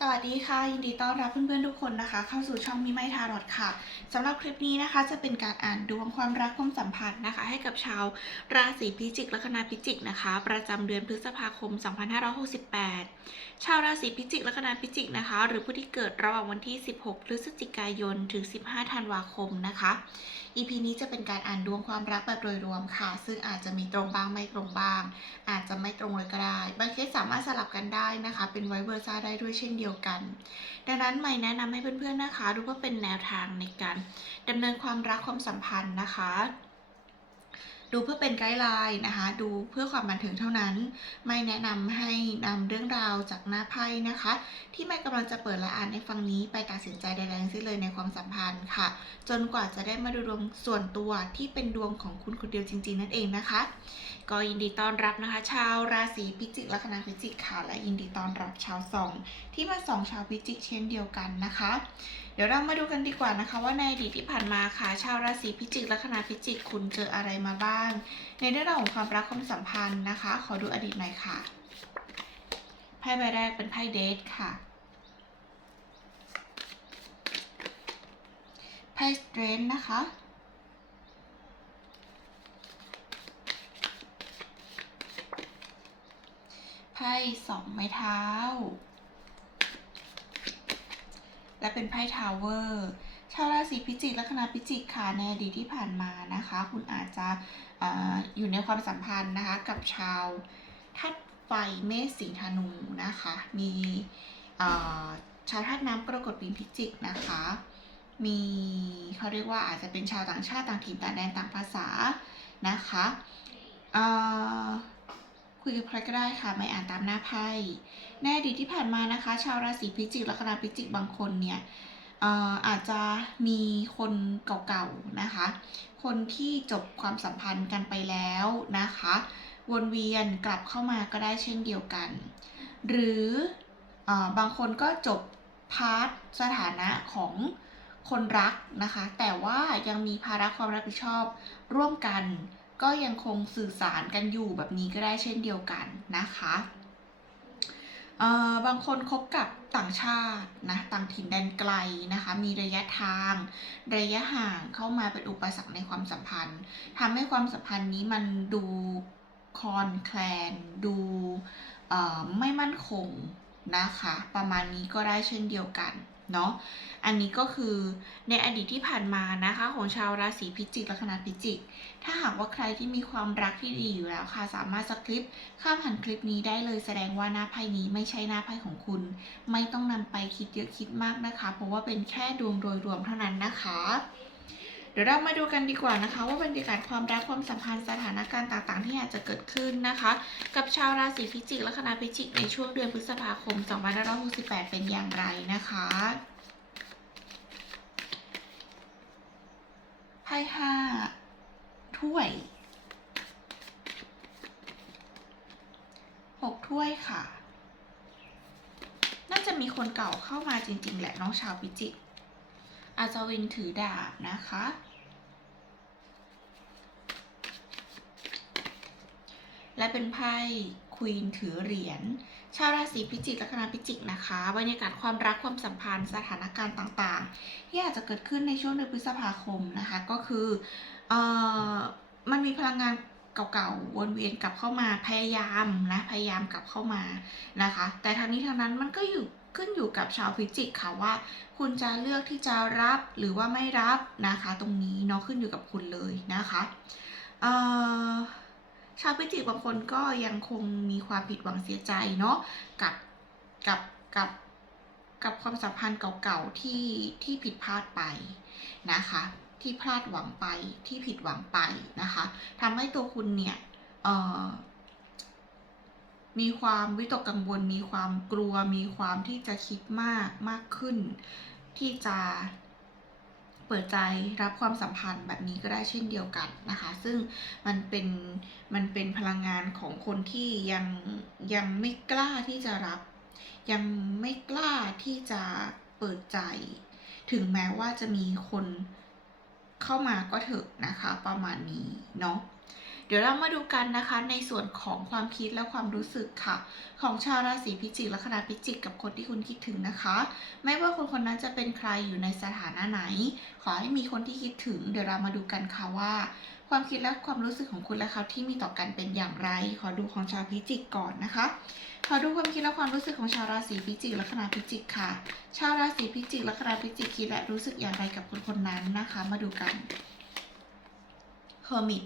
สวัสดีค่ะ ยินดีต้อนรับเพื่อนๆทุกคนนะคะ เข้าสู่ช่องมิไมทารอดค่ะสำหรับคลิปนี้นะคะ จะเป็นการอ่านดวงความรักความสัมพันธ์นะคะ ให้กับชาวราศีพิจิกและคณะพิจิกนะคะ ประจำเดือนพฤษภาคม 2568 ชาวราศีพิจิกและคณะพิจิกนะคะ หรือผู้ที่เกิดระหว่างวันที่ 16 พฤศจิกายนถึง 15 ธันวาคมนะคะ EP นี้จะเป็นการอ่านดวงความรักแบบโดยรวมค่ะ ซึ่งอาจจะมีตรงบ้างไม่ตรงบ้าง อาจจะไม่ตรงเลยก็ได้บางเคสสามารถสลับกันได้นะคะ เป็นไวเวอร์ซ่าได้ด้วยเช่นเดียวกัน ดังนั้นไม่แนะนำให้เพื่อนๆนะคะดูว่าเป็นแนวทางในการดำเนินความรักความสัมพันธ์นะคะ ดูเพื่อเป็นไกด์ไลน์นะคะ ดูเพื่อความบันเทิงเท่านั้น ไม่แนะนำให้นำเรื่องราวจากหน้าไพ่นะคะ ที่ไม่กำลังจะเปิดและอ่านในฟังนี้ไปตัดสินใจใดๆทั้งสิ้นเลยในความสัมพันธ์ค่ะ จนกว่าจะได้มาดูดวงส่วนตัวที่เป็นดวงของคุณคนเดียวจริง ๆ นั่นเองนะคะ ก็ยินดีต้อนรับนะคะ ชาวราศีพิจิกลัคนาพิจิกค่ะ และยินดีต้อนรับชาวสองที่มาสองชาวพิจิกเช่นเดียวกันนะคะ เดี๋ยวเรามาดูกันดีกว่านะคะ ว่าในอดีตที่ผ่านมาค่ะ ชาวราศีพิจิกลัคนาพิจิกคุณเจออะไรมาบ้าง ในเรื่องราวของความรักความสัมพันธ์นะคะ ขอดูอดีตหน่อยค่ะไพ่ใบแรกเป็นไพ่เดทค่ะไพ่สเตรนนะคะ พ่สองไม้เท้า และเป็นไพ่ทาวเวอร์ชาวราศีพิจิกและคณะพิจิกค่ะในอดีตที่ผ่านมานะคะ คุณอาจจะออยู่ในความสัมพันธ์นะคะกับชาวธาตุไฟเมษสีธนูนะคะ มีชาวธาตุน้ำกรกฎปีพิจิกนะคะ มีเขาเรียกว่าอาจจะเป็นชาวต่างชาติต่างถิ่นต่างแดนต่างภาษานะคะ คุยกับใครก็ได้ค่ะ ไม่อ่านตามหน้าไพ่ในอดีตที่ผ่านมานะคะ ชาวราศีพิจิกและคณะพิจิกบางคนเนี่ยอาจจะมีคนเก่าๆนะคะ คนที่จบความสัมพันธ์กันไปแล้วนะคะ วนเวียนกลับเข้ามาก็ได้เช่นเดียวกัน หรืออบางคนก็จบพาร์ทสถานะของคนรักนะคะ แต่ว่ายังมีภาระความรับผิดชอบร่วมกัน ก็ยังคงสื่อสารกันอยู่แบบนี้ก็ได้เช่นเดียวกันนะคะเอ่อบางคนคบกับต่างชาตินะต่างถิ่นแดนไกลนะคะ มีระยะทาง ระยะห่างเข้ามาเป็นอุปสรรคในความสัมพันธ์ทำให้ความสัมพันธ์นี้มันดูคอนแคลน ดูเอ่อไม่มั่นคงนะคะ ประมาณนี้ก็ได้เช่นเดียวกัน เนาะอันนี้ก็คือในอดีตที่ผ่านมานะคะของชาวราศีพิจิกและคนาพิจิก ถ้าหากว่าใครที่มีความรักที่ดีอยู่แล้วค่ะ สามารถสคริปข้ามผ่านคลิปนี้ได้เลยแสดงว่าหน้าไพ่นี้ไม่ใช่หน้าไพ่ของคุณ ไม่ต้องนำไปคิดเยอะคิดมากนะคะ เพราะว่าเป็นแค่ดวงโดยรวมเท่านั้นนะคะ เดี๋ยวเรามาดูกันดีกว่านะคะ ว่าบรรยากาศความรักความสัมพันธ์สถานการณ์ต่างๆ ที่อาจจะเกิดขึ้นนะคะ กับชาวราศีพิจิกและคณะพิจิกในช่วงเดือนพฤษภาคม 2568 เป็นอย่างไรนะคะไพ่ห้าถ้วยหกถ้วยค่ะ น่าจะมีคนเก่าเข้ามาจริง ๆ แหละน้องชาวพิจิก อาจวินถือดาบนะคะ และเป็นไพ่ควีนถือเหรียญ ชาวราศีพิจิกและคณะพิจิกนะคะ บรรยากาศความรักความสัมพันธ์สถานการณ์ต่างๆ ที่อาจจะเกิดขึ้นในช่วงเดือนพฤษภาคมนะคะ ก็คือเอ่อมันมีพลังงานเก่าๆวนเวียนกลับเข้ามาพยายามนะพยายามกลับเข้ามานะคะ แต่ทางนี้ทางนั้นมันก็อยู่ ขึ้นอยู่กับชาวพิจิกค่ะว่า คุณจะเลือกที่จะรับหรือว่าไม่รับนะคะ ตรงนี้เนาะขึ้นอยู่กับคุณเลยนะคะชาวพิจิกบางคนก็ยังคงมีความผิดหวังเสียใจเนาะกับกับกับกับความสัมพันธ์เก่าๆที่ที่ผิดพลาดไปนะคะที่พลาดหวังไปที่ผิดหวังไปนะคะทำให้ตัวคุณเนี่ยเอ่อ มีความวิตกกังวล มีความกลัว มีความที่จะคิดมากมากขึ้น ที่จะเปิดใจรับความสัมพันธ์แบบนี้ก็ได้เช่นเดียวกันนะคะ ซึ่งมันเป็นมันเป็นพลังงานของคนที่ยังยังไม่กล้าที่จะรับ ยังไม่กล้าที่จะเปิดใจ ถึงแม้ว่าจะมีคนเข้ามาก็เถอะนะคะ ประมาณนี้เนาะ เดี๋ยวเรามาดูกันนะคะในส่วนของความคิดและความรู้สึกค่ะ ของชาวราศีพิจิกและคณะพิจิกกับคนที่คุณคิดถึงนะคะ ไม่ว่าคนคนนั้นจะเป็นใครอยู่ในสถานะไหน ขอให้มีคนที่คิดถึง เดี๋ยวเรามาดูกันค่ะว่า ความคิดและความรู้สึกของคุณและเขาที่มีต่อกันเป็นอย่างไร ขอดูของชาวพิจิกก่อนนะคะขอดูความคิดและความรู้สึกของชาวราศีพิจิกและคณะพิจิกค่ะ ชาวราศีพิจิกและคณะพิจิกคิดและรู้สึกอย่างไรกับคนคนนั้นนะคะ มาดูกัน Hermit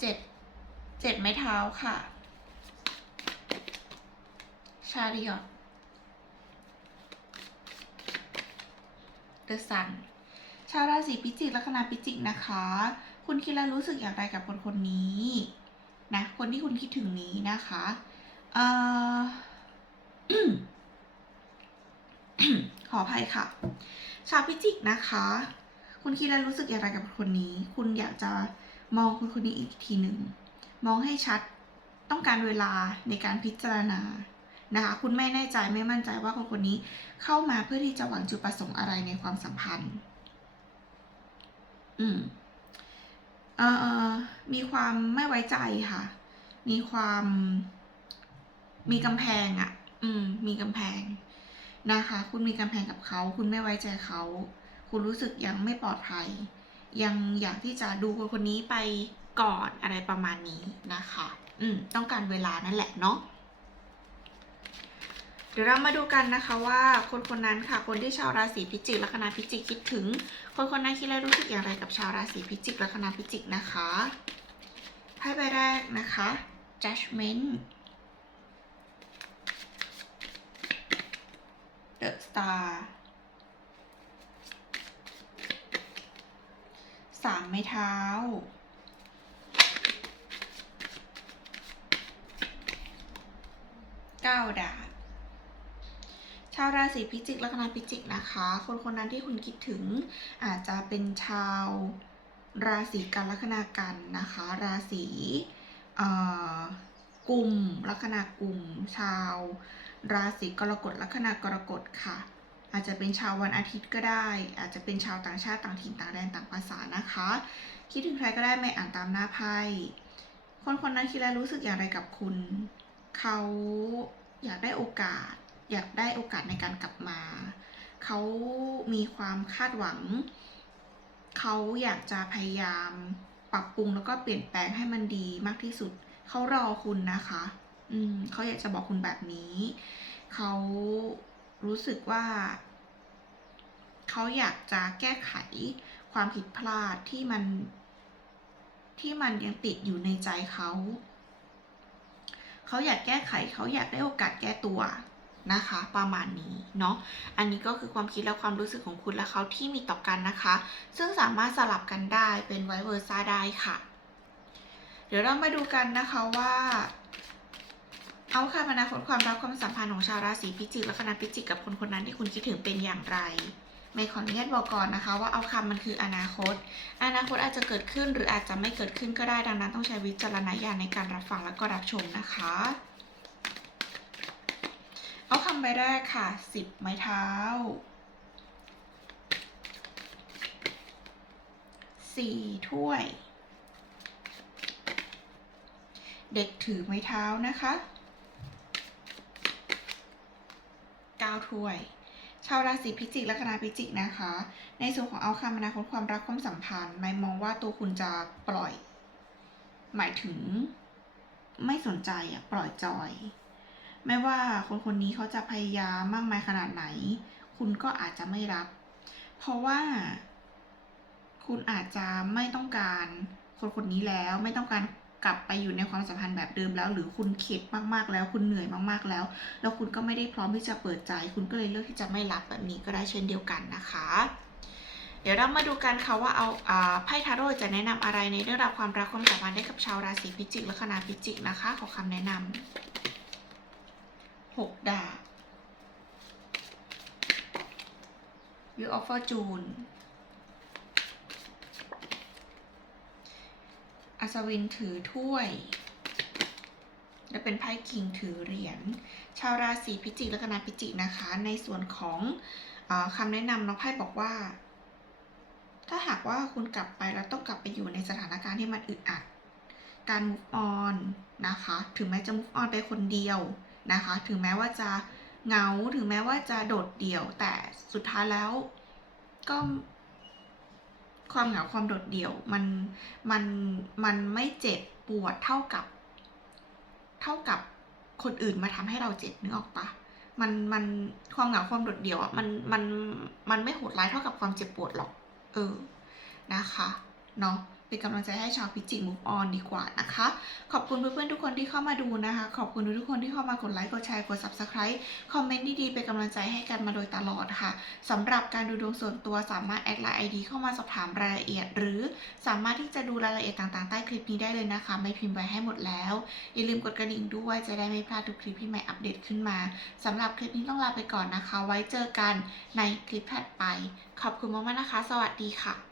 เจ็ดเจ็ดไม้เท้าค่ะ ชาริออตเดอะซันชาวราศีพิจิกและคณะพิจิกนะคะ คุณคิดและรู้สึกอย่างไรกับคนคนนี้นะคนที่คุณคิดถึงนี้นะคะเอ่อขออภัยค่ะ ชาวพิจิกนะคะ คุณคิดและรู้สึกอย่างไรกับคนนี้ คุณอยากจะ มองคนคนนี้อีกทีหนึ่ง มองให้ชัดต้องการเวลาในการพิจารณานะคะ คุณไม่แน่ใจไม่มั่นใจว่าคนคนนี้เข้ามาเพื่อที่จะหวังจุดประสงค์อะไรในความสัมพันธ์ อืมเอ่อมีความไม่ไว้ใจค่ะ มีความ มีกำแพงอะ่ะ อืม มีกำแพงนะคะ คุณมีกำแพงกับเขา คุณไม่ไว้ใจเขา คุณรู้สึกยังไม่ปลอดภัย ยังอยากที่จะดูคนคนนี้ไปก่อนอะไรประมาณนี้นะคะ อืม ต้องการเวลานั่นแหละเนาะเดี๋ยวเรามาดูกันนะคะว่าคนคนนั้นค่ะ คนที่ชาวราศีพิจิกและคณะพิจิกคิดถึง คนคนนั้นคิดและรู้สึกอย่างไรกับชาวราศีพิจิกและคณะพิจิกนะคะไพ่ใบแรกนะคะ judgment the star สาม ไม้เท้า เก้าดาบ ชาวราศีพิจิกละคณะพิจิกนะคะ คนคนนั้นที่คุณคิดถึงอาจจะเป็นชาวราศีกันลัคนากันนะคะ ราศีเอ่มลัคนากุมชาว ราศีกรกฎลัคนากรกฎค่ะ อาจจะเป็นชาววันอาทิตย์ก็ได้ อาจจะเป็นชาวต่างชาติต่างถิ่นต่างแดนต่างภาษานะคะ คิดถึงใครก็ได้ไม่อ่านตามหน้าไพ่คนคนนั้นคิดและรู้สึกอย่างไรกับคุณ เขาอยากได้โอกาส อยากได้โอกาสในการกลับมา เขามีความคาดหวัง เขาอยากจะพยายามปรับปรุงแล้วก็เปลี่ยนแปลงให้มันดีมากที่สุด เขารอคุณนะคะ อืมเขาอยากจะบอกคุณแบบนี้ เขา รู้สึกว่า เขาอยากจะแก้ไขความผิดพลาดที่มัน ที่มันยังติดอยู่ในใจเขา เขาอยากแก้ไขเขาอยากได้โอกาสแก้ตัวนะคะ ประมาณนี้เนาะอันนี้ก็คือความคิดและความรู้สึกของคุณและเขาที่มีต่อกันนะคะ ซึ่งสามารถสลับกันได้เป็นไวเวอร์ซ่าได้ค่ะ เดี๋ยวเรามาดูกันนะคะว่า เอาค่ะอนาคตความรักความสัมพันธ์ของชาวราศีพิจิกและคณะพิจิกกับคนคนนั้นที่คุณคิดถึงเป็นอย่างไรไม่ขออนุญาตบอกก่อนนะคะว่าเอาคำมันคืออนาคต อนาคตอาจจะเกิดขึ้นหรืออาจจะไม่เกิดขึ้นก็ได้ดังนั้นต้องใช้วิจารณญาณในการรับฟังและก็รับชมนะคะ เอาคำใบแรกค่ะสิบไม้เท้าสี่ถ้วย เด็กถือไม้เท้านะคะ เก้าถ้วย ชาวราศีพิจิกและคณะพิจิกนะคะ ในส่วนของเอาคำอนาคตความรักความสัมพันธ์ไม่มองว่าตัวคุณจะปล่อย หมายถึง ไม่สนใจอะปล่อยจอย ไม่ว่าคนคนนี้เขาจะพยายามมากมายขนาดไหน คุณก็อาจจะไม่รับ เพราะว่า คุณอาจจะไม่ต้องการคนคนนี้แล้วไม่ต้องการ กลับไปอยู่ในความสัมพันธ์แบบเดิมแล้ว หรือคุณเข็ดมากๆแล้ว คุณเหนื่อยมากๆแล้ว แล้วคุณก็ไม่ได้พร้อมที่จะเปิดใจ คุณก็เลยเลือกที่จะไม่รับแบบนี้ก็ได้เช่นเดียวกันนะคะ เดี๋ยวเรามาดูกันค่ะว่าเอาไพ่ทาโร่จะแนะนำอะไรในเรื่องราวความรักความสัมพันธ์ให้กับชาวราศีพิจิกและคณะพิจิกนะคะ ขอคำแนะนำหกดาบ View of Fortune ศวินถือถ้วย และเป็นไพ่คิงถือเหรียญ ชาวราศีพิจิกและคณะพิจิกนะคะ ในส่วนของอ่อคำแนะนำน้องไพ่บอกว่า ถ้าหากว่าคุณกลับไปแล้วต้องกลับไปอยู่ในสถานการณ์ที่มันอึดอัด การ move on นะคะ ถึงแม้จะ move on ไปคนเดียวนะคะ ถึงแม้ว่าจะเหงา ถึงแม้ว่าจะโดดเดี่ยว แต่สุดท้ายแล้วก็ ความเหงาความโดดเดี่ยวมันมันมันไม่เจ็บปวดเท่ากับ เท่ากับคนอื่นมาทำให้เราเจ็บนึกออกปะมันมันความเหงาความโดดเดี่ยวอะมันมันมันไม่โหดร้ายเท่ากับความเจ็บปวดหรอก เออนะคะเนาะ เป็นกำลังใจให้ชาวพิจิก move on ดีกว่านะคะ ขอบคุณเพื่อนๆทุกคนที่เข้ามาดูนะคะ ขอบคุณทุกคนที่เข้ามากดไลค์กดแชร์กด subscribe คอมเมนต์ดีๆเป็นกำลังใจให้กันมาโดยตลอดค่ะสำหรับการดูดวงส่วนตัวสามารถแอดไลน์ ID เข้ามาสอบถามรายละเอียด หรือสามารถที่จะดูรายละเอียดต่างๆใต้คลิปนี้ได้เลยนะคะ ไม่พิมพ์ไว้ให้หมดแล้ว อย่าลืมกดกระดิ่งด้วยจะได้ไม่พลาดทุกคลิปที่ใหม่อัปเดตขึ้นมาสำหรับคลิปนี้ต้องลาไปก่อนนะคะ ไว้เจอกันในคลิปถัดไป ขอบคุณมากๆนะคะ สวัสดีค่ะ